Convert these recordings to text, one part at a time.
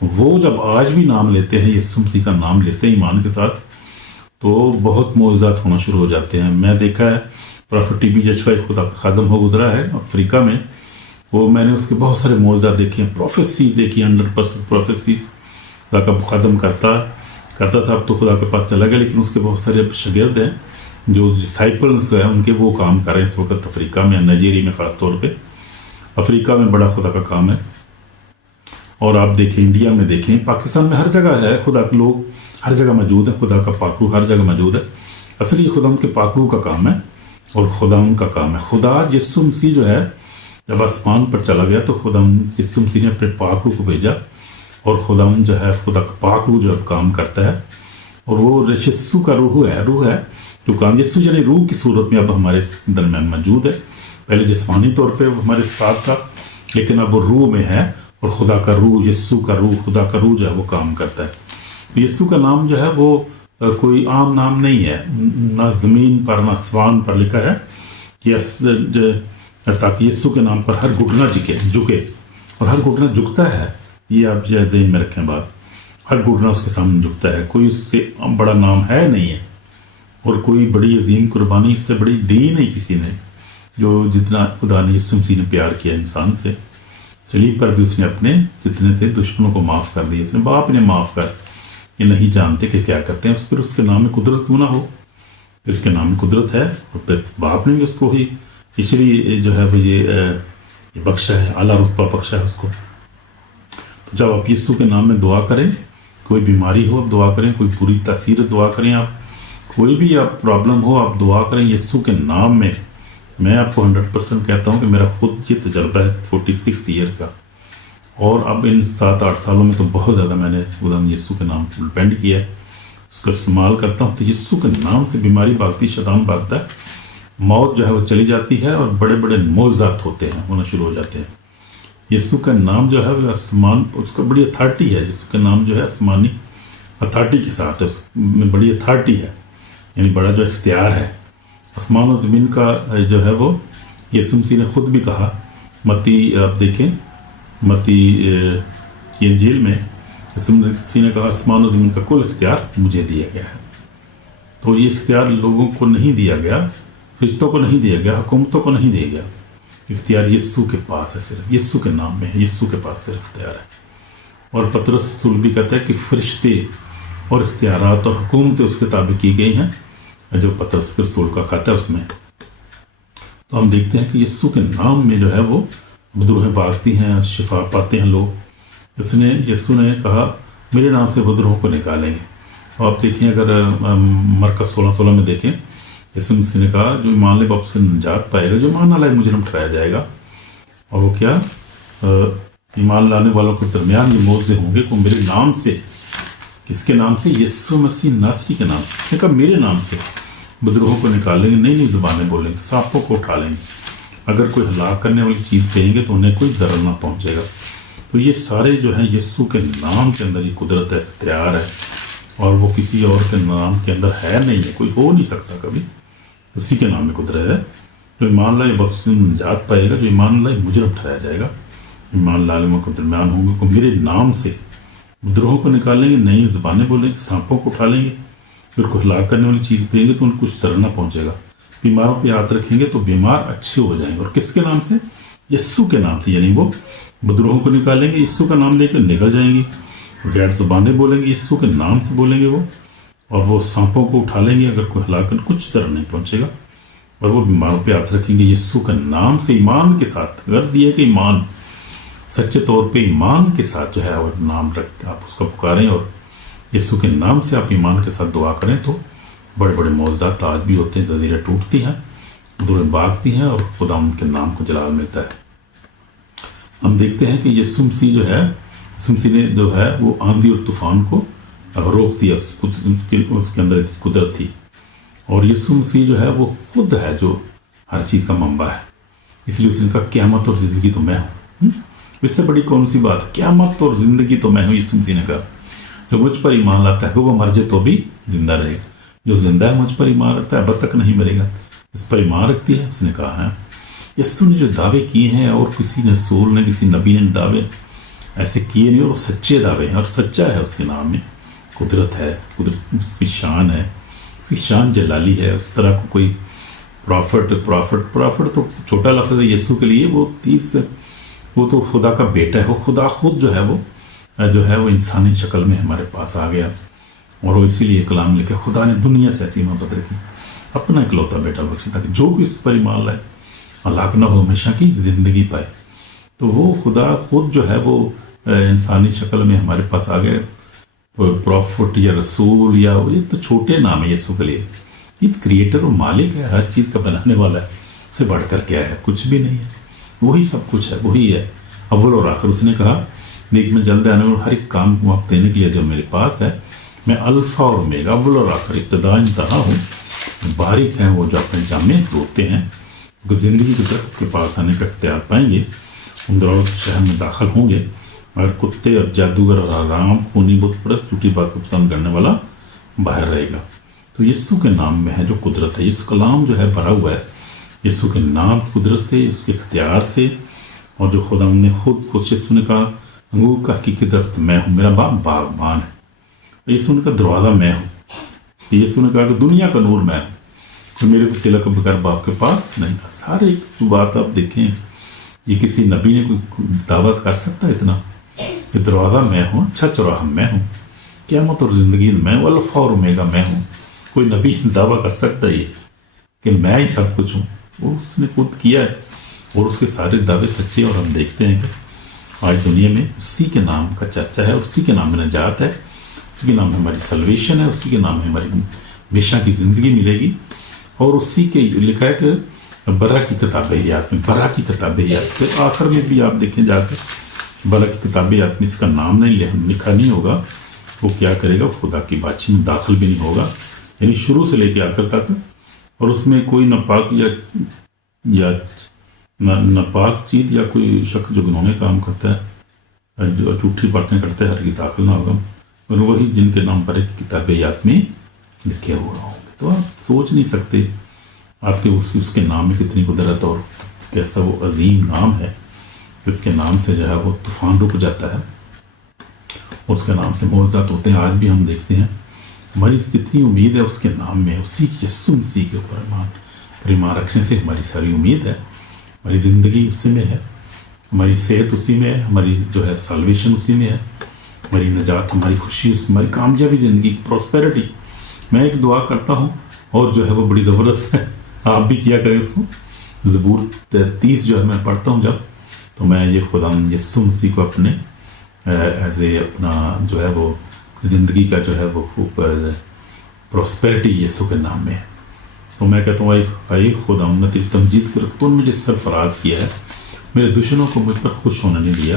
وہ جب آج بھی نام لیتے ہیں، یسوع مسیح کا نام لیتے ہیں ایمان کے ساتھ، تو بہت معجزات ہونا شروع ہو جاتے ہیں۔ میں دیکھا ہے پروفٹ ٹی بی جشوا خدا کا خادم ہو گزرا ہے افریقہ میں، وہ میں نے اس کے بہت سارے معجزات دیکھے ہیں، پروفیسیز دیکھی 100% پروفیسیز خدا کا خادم کرتا تھا، اب تو خدا کے پاس چلا گیا، لیکن اس کے بہت سارے شاگرد ہیں جو ڈسائپلس ہیں ان کے، وہ کام کر رہے ہیں اس وقت افریقہ میں، نائجیریا میں خاص طور پہ۔ افریقہ میں بڑا خدا کا کام ہے، اور آپ دیکھیں انڈیا میں دیکھیں، پاکستان میں ہر جگہ ہے، خدا کے لوگ ہر جگہ موجود ہیں، خدا کا پاکرو ہر جگہ موجود ہے۔ اصل یہ خدا ان کے پاکرو کا کام ہے اور خدا ان کا کام ہے۔ خدا یسوع مسیح جو ہے جب آسمان پر چلا گیا تو خدا یسوع مسیح نے اپنے پاکرو کو بھیجا، اور خدا جو ہے خدا کا پاکرو جو اب کام کرتا ہے، اور وہ یسوع کا روح ہے جو کام، یسوع یعنی روح کی صورت میں اب ہمارے درمیان موجود ہے۔ پہلے جسمانی طور پہ وہ ہمارے ساتھ تھا، لیکن اب وہ روح میں ہے، اور خدا کا روح، یسوع کا روح، خدا کا روح جو ہے وہ کام کرتا ہے۔ یسوع کا نام جو ہے وہ کوئی عام نام نہیں ہے، نہ زمین پر نہ آسمان پر لکھا ہے کہ تاکہ یسوع کے نام پر ہر گھٹنا جھکے، اور ہر گھٹنا جھکتا ہے، یہ آپ ذہن میں رکھیں بات، ہر گھٹنا اس کے سامنے جھکتا ہے، کوئی اس سے بڑا نام ہے نہیں ہے، اور کوئی بڑی عظیم قربانی اس سے بڑی دی نہیں کسی نے، جو جتنا خدا نے یسوع مسیح نے پیار کیا انسان سے، صلیب پر بھی اس نے اپنے جتنے تھے دشمنوں کو معاف کر دیا، اس نے باپ نے معاف کر، یہ نہیں جانتے کہ کیا کرتے ہیں، پھر اس کے نام میں قدرت کیوں نہ ہو، پھر اس کے نام میں قدرت ہے، اور پھر باپ نے بھی اس کو ہی اس لیے جو ہے وہ یہ بخشا ہے، اعلیٰ رتبہ بخشا ہے اس کو۔ تو جب آپ یسوع کے نام میں دعا کریں، کوئی بیماری ہو آپ دعا کریں، کوئی بری تاثیر دعا کریں، آپ کوئی بھی آپ پرابلم ہو آپ دعا کریں یسوع کے نام میں۔ میں آپ کو 100% کہتا ہوں کہ میرا خود یہ تجربہ ہے 46 ایئر کا، اور اب ان 7-8 سالوں میں تو بہت زیادہ میں نے خدا یسوع کے نام پر ڈپینڈ کیا ہے، اس کا استعمال کرتا ہوں، تو یسوع کے نام سے بیماری بھاگتی، شیطان بھاگتا ہے، موت جو ہے وہ چلی جاتی ہے، اور بڑے بڑے معجزات ہوتے ہیں، ہونا شروع ہو جاتے ہیں۔ یسوع کا نام جو ہے وہ آسمان، اس کا بڑی اتھارٹی ہے، یسوع کا نام جو ہے آسمانی اتھارٹی کے ساتھ ہے، اس میں بڑی اتھارٹی ہے، یعنی بڑا جو اختیار ہے آسمان و زمین کا جو ہے وہ یسوع مسیح نے خود بھی کہا، متی آپ دیکھیں متی کی انجیل میں یسوع مسیح نے کہا آسمان و زمین کا کل اختیار مجھے دیا گیا ہے۔ تو یہ اختیار لوگوں کو نہیں دیا گیا، فرشتوں کو نہیں دیا گیا، حکومتوں کو نہیں دیا گیا، اختیار یسوع کے پاس ہے، صرف یسوع کے نام میں ہے، یسوع کے پاس صرف اختیار ہے۔ اور پطرس رسول بھی کہتا ہے کہ فرشتے اور اختیارات اور حکومتیں اس کے تابع کی گئی ہیں، جو پطرس رسول کا کھاتا ہے اس میں۔ تو ہم دیکھتے ہیں کہ یسوع کے نام میں جو ہے وہ بدروہیں بھاگتی ہیں، شفا پاتے ہیں لوگ۔ یسوع نے کہا میرے نام سے بدروہوں کو نکالیں گے، اور آپ دیکھیں اگر مرکز 16:16 میں دیکھیں، یسوع مسیح نے کہا جو ایمان لے باپ سے نجات پائے گا، جو ایمان نہ لائے مجرم ٹھہرایا جائے گا۔ اور وہ کیا، ایمان لانے والوں کے درمیان یہ معجزے ہوں گے کہ میرے نام سے، کس کے نام سے؟ یسوع مسیح ناصری کے نام سے۔ اس نے کہا میرے نام سے بدروہوں کو نکالیں گے، نئی نئی زبانیں بولیں گے، سانپوں کو اٹھا لیں گے، اگر کوئی ہلاک کرنے والی چیز کہیں گے تو انہیں کوئی ضرر نہ پہنچے گا۔ تو یہ سارے جو ہیں یسوع کے نام کے اندر یہ قدرت ہے، اختیار ہے، اور وہ کسی اور کے نام کے اندر ہے نہیں ہے، کوئی ہو نہیں سکتا کبھی، اسی کے نام میں قدرت ہے۔ جو ایمان لائے بخش نجات پائے گا، جو ایمان لائے مجرم ٹھہرایا جائے گا۔ ایمان لانے کے درمیان ہوں گے کو میرے نام سے بدروہوں کو نکالیں گے، نئی زبانیں بولیں گے، سانپوں کو اٹھا لیں گے، پھر کوئی ہلاک کرنے والی چیز پئیں گے تو ان کو کچھ ضرر نہ پہنچے گا۔ بیماروں پہ ہاتھ رکھیں گے تو بیمار اچھے ہو جائیں گے، اور کس کے نام سے؟ یسوع کے نام سے، یعنی وہ بدروہوں کو نکالیں گے، یسوع کا نام لے کے نکل جائیں گے، غیر زبانیں بولیں گے، یسوع کے نام سے بولیں گے وہ، اور وہ سانپوں کو اٹھا لیں گے، اگر کوئی ہلاک کر کچھ ضرر نہیں پہنچے گا، اور وہ بیماروں پہ ہاتھ رکھیں گے یسوع کے نام سے، ایمان کے ساتھ۔ اگر دیے کہ ایمان، سچے طور پہ ایمان کے ساتھ جو ہے اور نام رکھ آپ اس کا پکاریں، اور یسوع کے نام سے آپ ایمان کے ساتھ دعا کریں، تو بڑے بڑے معجزات آج بھی ہوتے ہیں، زنجیریں ٹوٹتی ہیں، بدروہیں بھاگتی ہیں، اور خدا ان کے نام کو جلال ملتا ہے۔ ہم دیکھتے ہیں کہ یسوع مسیح جو ہے، یسوع مسیح نے جو ہے وہ آندھی اور طوفان کو روک دیا، اس کے اندر قدرت تھی، اور یسوع مسیح جو ہے وہ خود ہے جو ہر چیز کا منبع ہے، اس لیے اس نے کہا قیامت اور زندگی تو میں ہوں۔ اس سے بڑی کون سی بات ہے؟ قیامت اور زندگی تو میں ہوں، یسوع مسیح نے کہا جو مجھ پر ایمان لاتا ہے وہ مر جائے تو بھی زندہ رہے گا، جو زندہ ہے مجھ پر ایمان رکھتا ہے اب تک نہیں مرے گا۔ اس پر ایمان رکھتی ہے، اس نے کہا ہے۔ یسوع نے جو دعوے کیے ہیں، اور کسی نے رسول نے، کسی نبی نے دعوے ایسے کیے نہیں، اور وہ سچے دعوے ہیں، اور سچا ہے اس کے نام میں، قدرت ہے، قدرت اس کی شان ہے، اس کی شان جلالی ہے۔ اس طرح کو کوئی پرافٹ تو چھوٹا لفظ ہے یسوع کے لیے، وہ تو خدا کا بیٹا ہے، وہ خدا خود جو ہے وہ انسانی شکل میں ہمارے پاس آ گیا، اور وہ اسی لیے کلام لکھے، خدا نے دنیا سے ایسی محبت رکھی اپنا اکلوتا بیٹا بخشا تاکہ جو کوئی اس پر ایمان لائے ہلاک نہ ہو، ہمیشہ کی زندگی پائے۔ تو وہ خدا خود جو ہے وہ انسانی شکل میں ہمارے پاس آ گئے۔ پروفٹ یا رسول یا یہ تو چھوٹے نام ہے یسوع کے لیے، یہ تو کریٹر اور مالک ہے، ہر چیز کا بنانے والا ہے، اس سے بڑھ کر کیا ہے؟ کچھ بھی نہیں ہے، وہی سب کچھ ہے، وہی ہے اول اور آخر۔ اس نے کہا دیکھ میں جلد آنے اور ہر ایک کام کو وقت دینے کے لیے جب میرے پاس ہے، میں الفا اور اومیگا، اول اور آخر، ابتدا انتہا ہوں۔ باریک ہیں وہ جو اپنے جامع روتے ہیں، کیونکہ زندگی کی طرف اس کے پاس آنے کا اختیار پائیں گے، ان دور شہر میں داخل ہوں گے، مگر کتے اور جادوگر اور حرام خونی بت پرست جھوٹی بات کو پسند کرنے والا باہر رہے گا۔ تو یسوع کے نام میں ہے جو قدرت ہے، اس کلام جو ہے بھرا ہوا ہے یسوع کے نام کی قدرت سے، اس کے اختیار سے، اور جو خدا نے خود یسوع نے کہا انگور کا حقیقی درخت میں ہوں، میرا باپ باغبان ہے، یسوع نے کہا دروازہ میں ہوں، یسوع نے کہا کہ دنیا کا نور میں ہوں، کوئی میرے وسیلہ کے بغیر باپ کے پاس نہیں۔ سارے بات آپ دیکھیں، یہ کسی نبی نے کوئی دعوت کر سکتا ہے اتنا کہ دروازہ میں ہوں، اچھا چوراہا میں ہوں، قیامت اور زندگی میں ہوں، الفا اور اومیگا میں ہوں؟ کوئی نبی دعویٰ کر سکتا ہے یہ کہ میں ہی سب کچھ ہوں؟ وہ اس نے خود کیا ہے، اور اس کے سارے دعوے سچے، اور ہم دیکھتے ہیں کہ آج دنیا میں اسی کے نام کا چرچا ہے، اسی کے نام میں نجات ہے، اسی کے نام میں ہماری سلویشن ہے، اسی کے نام میں ہماری ہمیشہ کی زندگی ملے گی، اور اسی کے لکھا ہے کہ برا کی کتاب حیات میں، برا کی کتاب حیات، پھر آخر میں بھی آپ دیکھیں جا کر برا کی کتاب حیات میں اس کا نام نہیں لکھا نہیں ہوگا، وہ کیا کرے گا؟ خدا کی بادشاہی میں داخل بھی نہیں ہوگا، یعنی شروع سے لے کے آخر تک، اور اس میں کوئی ناپاک یا ناپاک چیز یا کوئی شخص جو گناہ کام کرتا ہے، جو جھوٹی باتیں کرتا ہے، ہر داخل نہ ہوگا، اور وہی جن کے نام پر کتاب حیات میں لکھے ہوئے ہوں گے۔ تو آپ سوچ نہیں سکتے آپ کے اس کے نام میں کتنی قدرت، اور کیسا وہ عظیم نام ہے، اس کے نام سے جو ہے وہ طوفان رک جاتا ہے، اور اس کے نام سے معجزات ہوتے ہیں۔ آج بھی ہم دیکھتے ہیں ہماری جتنی امید ہے اس کے نام میں، اسی یسوع مسیح کے اوپر ایمان رکھنے سے ہماری ساری امید ہے، ہماری زندگی اسی میں ہے، ہماری صحت اسی میں ہے، ہماری جو ہے سالویشن اسی میں ہے، ہماری نجات، ہماری خوشی، ہماری کامیابی، زندگی کی پروسپیرٹی۔ میں ایک دعا کرتا ہوں، اور جو ہے وہ بڑی زبردست ہے، آپ بھی کیا کریں اس کو۔ زبور 30 جو ہے میں پڑھتا ہوں جب، تو میں یہ خدا یسوع مسیح کو اپنے ایز اے اپنا جو ہے وہ زندگی کا جو ہے وہ پروسپیرٹی یسوع کے نام میں ہے، تو میں کہتا ہوں آئی خدا نے تیری تمجید کے رختوں نے مجھے سرفراز کیا ہے، میرے دشمنوں کو مجھ پر خوش ہونے نہیں دیا،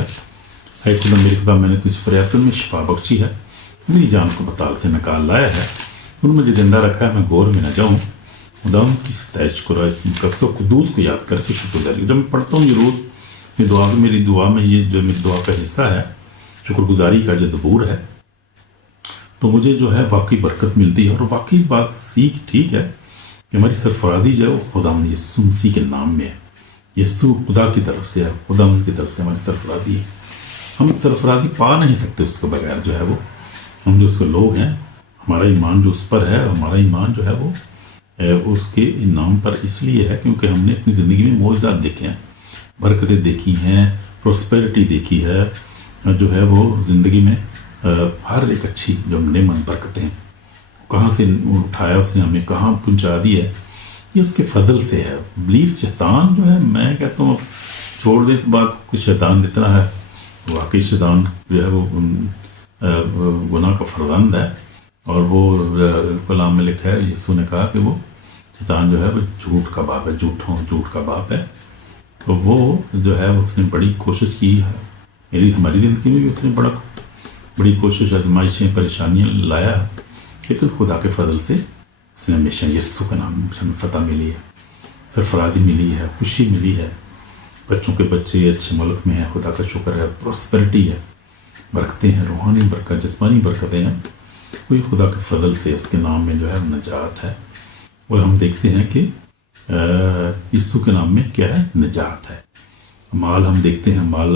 اے خدا میری خدا میں نے تجھ فریاتن میں شفا بخشی ہے، میری جان کو بطال سے نکال لایا ہے، انہوں نے مجھے زندہ رکھا ہے، میں غور میں نہ جاؤں، خدا ان کی ستائش کرو، اس مقدس و قدوس کو یاد کر کے شکر گزاری۔ جب میں پڑھتا ہوں یہ روز یہ دعا میں، میری دعا میں یہ جو میری دعا کا حصہ ہے، شکر گزاری کا جو زبور ہے، تو مجھے جو ہے واقعی برکت ملتی ہے، اور واقعی بات سیکھ ٹھیک ہے کہ ہماری سرفرازی جو ہے وہ خدا یسوع مسیح کے نام میں ہے، یسوع خدا کی طرف سے ہے، خدا کی طرف سے ہماری سرفرازی ہے، ہم سرفرازی پا نہیں سکتے اس کے بغیر، جو ہے وہ ہم جو اس کے لوگ ہیں، ہمارا ایمان جو اس پر ہے، ہمارا ایمان جو ہے وہ اس کے نام پر اس لیے ہے کیونکہ ہم نے اپنی زندگی میں معجزات دیکھے ہیں، برکتیں دیکھی ہیں، پروسپیرٹی دیکھی ہے، جو ہے وہ زندگی میں ہر ایک اچھی جو نعمت برکتیں کہاں سے اٹھایا اس نے، ہمیں کہاں پہنچا دی ہے، یہ اس کے فضل سے ہے۔ ابلیس شیطان جو ہے، میں کہتا ہوں چھوڑ دیں اس بات کو، شیطان اتنا ہے، واقعی شیطان جو ہے وہ گناہ کا فرزند ہے، اور وہ کلام میں لکھا ہے، یسوع نے کہا کہ وہ شیطان جو ہے وہ جھوٹ کا باپ ہے، جھوٹ کا باپ ہے، تو وہ جو ہے اس نے بڑی کوشش کی ہے، ہماری زندگی میں بھی اس نے بڑی کوشش، آزمائشیں، پریشانیاں لایا، لیکن خدا کے فضل سے اس نے ہمیشہ یسوع کا نام فتح ملی ہے، سرفرازی ملی ہے، خوشی ملی ہے، بچوں کے بچے اچھے ملک میں ہیں، خدا کا شکر ہے، پروسپیرٹی ہے، برکتیں ہیں، روحانی برکت، جسمانی برکتیں ہیں، کوئی خدا کے فضل سے اس کے نام میں جو ہے نجات ہے، اور ہم دیکھتے ہیں کہ یسوع کے نام میں کیا ہے؟ نجات ہے۔ مال ہم دیکھتے ہیں، مال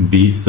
20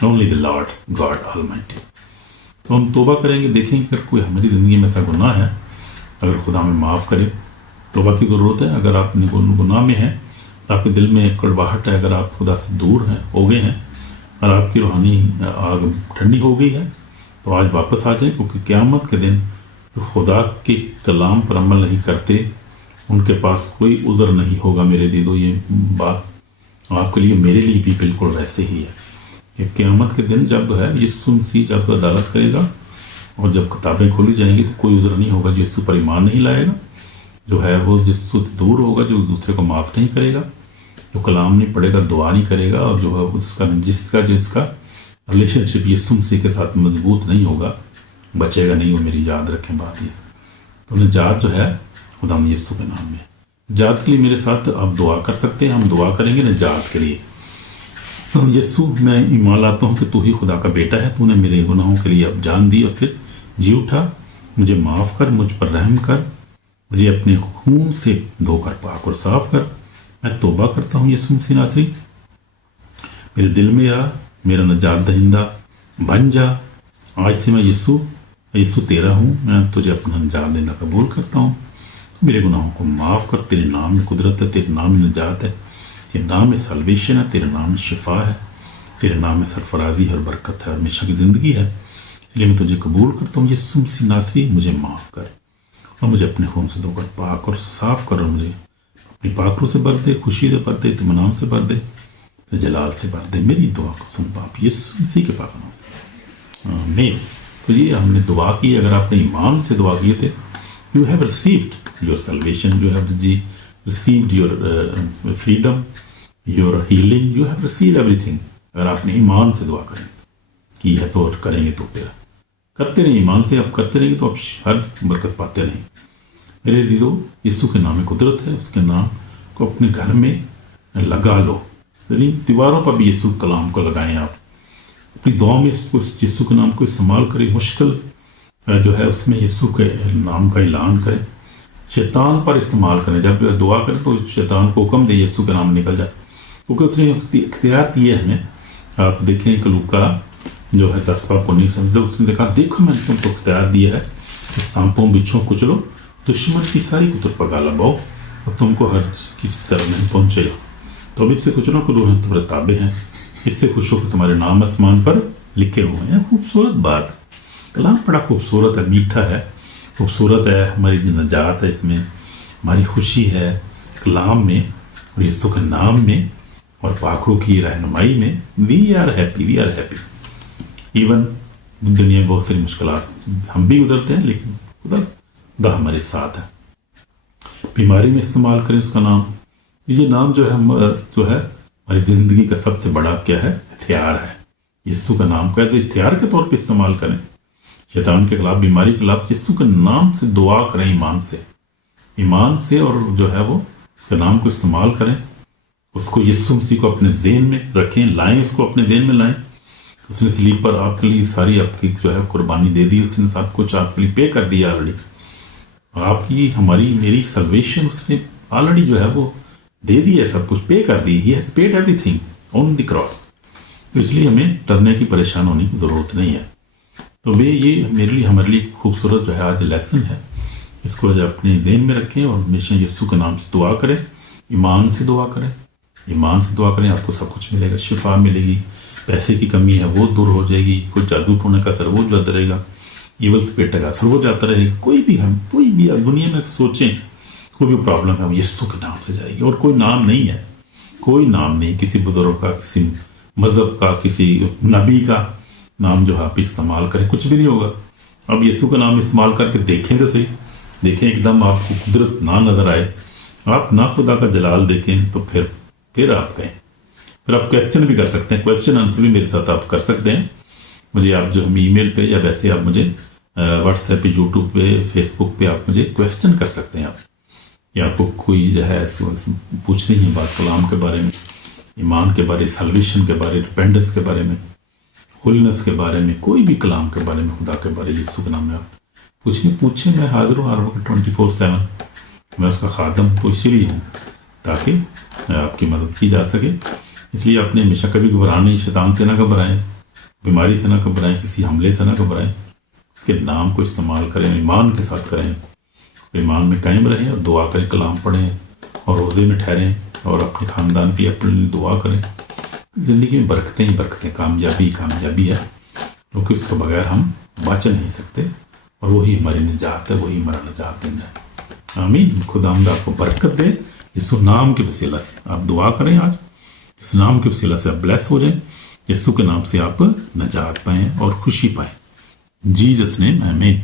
only the Lord God Almighty. تو ہم توبہ کریں گے, دیکھیں گے اگر کوئی ہماری زندگی میں ایسا گناہ ہے, اگر خدا ہمیں معاف کرے. توبہ کی ضرورت ہے. اگر آپ گناہ میں ہیں, آپ کے دل میں ایک کڑواہٹ ہے, اگر آپ خدا سے دور ہیں, ہو گئے ہیں, اور آپ کی روحانی آگ ٹھنڈی ہو گئی ہے, تو آج واپس آ جائیں, کیونکہ قیامت کے دن جو خدا کے کلام پر عمل نہیں کرتے ان کے پاس کوئی عذر نہیں ہوگا. میرے دیدو, یہ بات آپ کے لیے میرے لیے بھی بالکل ویسے ہی ہے. یہ قیامت کے دن جب ہے یسوع مسیح جب عدالت کرے گا اور جب کتابیں کھولی جائیں گی, تو کوئی عذر نہیں ہوگا جو یسوع پر ایمان نہیں لائے گا, جو ہے وہ یسوع سے دور ہوگا, جو دوسرے کو معاف نہیں کرے گا, جو کلام نہیں پڑھے گا, دعا نہیں کرے گا, اور جو ہے جس کا ریلیشن شپ یسوع مسیح کے ساتھ مضبوط نہیں ہوگا, بچے گا نہیں. وہ میری یاد رکھیں بات یہ. تو نجات جو ہے خدا یسوع کے نام میں. نجات کے لیے میرے ساتھ آپ دعا کر سکتے ہیں. ہم دعا کریں گے نجات کے لیے. تو یسوع, میں ایمان لاتا ہوں کہ تو ہی خدا کا بیٹا ہے. تو نے میرے گناہوں کے لیے اب جان دی اور پھر جی اٹھا. مجھے معاف کر, مجھ پر رحم کر, مجھے اپنے خون سے دھو کر پاک اور صاف کر. میں توبہ کرتا ہوں یسوع مسیح ناصری, میرے دل میں آ, میرا نجات دہندہ بن جا. آج سے میں یسوع تیرا ہوں. میں تجھے اپنا نجات دہندہ قبول کرتا ہوں. میرے گناہوں کو معاف کر. تیرے نام میں قدرت ہے, تیرے نام میں نجات ہے, تیرے نام میں سلویشن ہے, تیرے نام میں شفا ہے, تیرے نام میں سرفرازی اور برکت ہے اور ہمیشہ کی زندگی ہے. اس لیے میں تجھے قبول کرتا ہوں یسوع مسیح ناصری. مجھے معاف کر اور مجھے اپنے خون سے دھو کر پاک اور صاف کر, اور مجھے اپنی پاک روح سے بھر دے, خوشی سے بھر دے, اطمینان سے بھر دے, جلال سے بھر دے. میری دعا کو سن باپ یسوع مسیح کے پاک نام. آمین. تو یہ ہم نے دعا کی. اگر آپ نے ایمان سے دعا کیے تھے, you have received your salvation, you have received your freedom, your healing, you have received every thing. اگر آپ نے ایمان سے دعا کی ہے تو کریں گے, تو پھر کرتے رہیں. ایمان سے آپ کرتے رہیں گے تو آپ ہر برکت پاتے رہیں. میرے عزیزو, یسوع کے نام میں قدرت ہے. اس کے نام کو اپنے گھر میں لگا لو. یعنی دیواروں پر بھی یسوع کلام کو لگائیں. آپ اپنی دعا میں یسوع کے نام کو استعمال کریں. مشکل جو ہے اس میں یسوع کے نام کا اعلان کریں. شیطان پر استعمال کریں. جب دعا کریں تو شیطان کو حکم دے یسوع کے نام نکل جائے, کیونکہ اس نے اختیار دیے ہمیں. آپ دیکھیں کہ لوکا جو ہے 10:19 سمجھو, اس نے کہا دیکھو میں نے تم کو اختیار دیا ہے کہ سانپوں بچھوں کچلو, دشمن کی ساری قدر پر گالا باؤ, اور تم کو ہر کسی طرح نہیں پہنچے گا. تو اب اس سے کچھ نہ کرو ہیں تمہارے تابع ہیں. اس سے خوش ہو کہ تمہارے نام آسمان پر لکھے ہوئے ہیں. خوبصورت بات. کلام بڑا خوبصورت ہے, میٹھا ہے, خوبصورت ہے. ہماری نجات ہے اس میں, ہماری خوشی ہے کلام میں اور یسوع کے نام میں اور پاکوں کی رہنمائی میں. We are happy. ایون دنیا میں بہت ساری مشکلات ہم بھی گزرتے ہیں, لیکن خدا ہمارے ساتھ ہے. بیماری میں استعمال کریں اس کا نام. یہ نام جو ہے ہماری زندگی کا سب سے بڑا کیا ہے, ہتھیار ہے. یسوع کا نام کو ایز ہتھیار کے طور پہ استعمال کریں. شیطان کے خلاف, بیماری کے خلاف یسوع کے نام سے دعا کریں. ایمان سے اور جو ہے وہ اس کے نام کو استعمال کریں. اس کو یسوع مسیح کو اپنے ذہن میں رکھیں, لائیں, اس کو اپنے ذہن میں لائیں. اس نے سلیپ پر آپ کے لیے ساری آپ کی جو ہے قربانی دے دی. اس نے سب کچھ آپ کے لیے پے کر دیا آلریڈی. آپ کی میری سلویشن اس نے آلریڈی جو ہے وہ دے دی ہے, سب کچھ پے کر دی. He has paid everything on the cross. تو اس لیے ہمیں ڈرنے کی, پریشان ہونے کی ضرورت نہیں ہے. تو یہ ہمارے لیے خوبصورت جو ہے آج لیسن ہے. اس کو اپنے ذہن میں رکھیں اور ہمیشہ یسوع کے نام سے دعا کریں. ایمان سے دعا کریں. آپ کو سب کچھ ملے گا. شفا ملے گی. پیسے کی کمی ہے وہ دور ہو جائے گی. کوئی جادو ٹونے کا اثر وہ جاتا رہے گا. ایول اسپرٹ کا اثر وہ جاتا رہے گا. کوئی بھی دنیا میں سوچیں, کوئی بھی پرابلم ہے وہ یسوع کے نام سے جائے گی. اور کوئی نام نہیں ہے, کوئی نام نہیں, کسی بزرگ کا, کسی مذہب کا, کسی نبی کا نام جو آپ استعمال کریں, کچھ بھی نہیں ہوگا. اب یسوع کا نام استعمال کر کے دیکھیں تو صحیح. دیکھیں ایک دم آپ کو قدرت نہ نظر آئے, آپ نہ خدا کا جلال دیکھیں, تو پھر آپ کہیں. پھر آپ کویسچن بھی کر سکتے ہیں. کویسچن آنسر بھی میرے ساتھ آپ کر سکتے ہیں. مجھے آپ جو ہم ای میل پہ یا ویسے آپ مجھے واٹس ایپ پہ, یوٹیوب پہ, فیس بک پہ آپ مجھے کویسچن کر سکتے ہیں. یا آپ کو کوئی جو ہے پوچھنی ہے بات کلام کے بارے میں, ایمان کے بارے, سلویشن کے بارے, ریپینڈنس کے بارے میں, ہولنس کے بارے میں, کوئی بھی کلام کے بارے میں, خدا کے بارے, یسوع کے نام میں آپ پوچھیں. میں حاضر ہوں ہر وقت 24/7. میں اس کا خادم تو اسی لیے ہوں تاکہ آپ کی مدد کی جا سکے. اس لیے اپنے ہمیشہ کبھی گھبرانے, شیطان سے نہ گھبرائیں. بیماری سے نہ گھبرائیں، کسی حملے سے نہ گھبرائیں، اس کے نام کو استعمال کریں، ایمان کے ساتھ کریں، ایمان میں قائم رہیں اور دعا کریں، کلام پڑھیں اور روزے میں ٹھہریں اور اپنے خاندان کی اپنے لیے دعا کریں۔ زندگی میں برکتیں ہی برکتیں، کامیابی ہے، کیونکہ اس کے بغیر ہم بچ نہیں سکتے، اور وہی ہماری نجات ہے، وہی ہمارا نجات دیں گے۔ آمین۔ خداوند آپ کو برکت دے یسوع نام کے وسیلہ سے۔ آپ دعا کریں آج، اس نام کے وسیلہ سے آپ بلیس ہو جائیں، یسوع کے نام سے آپ نجات پائیں اور خوشی پائیں۔ جیسس نیم، آمین۔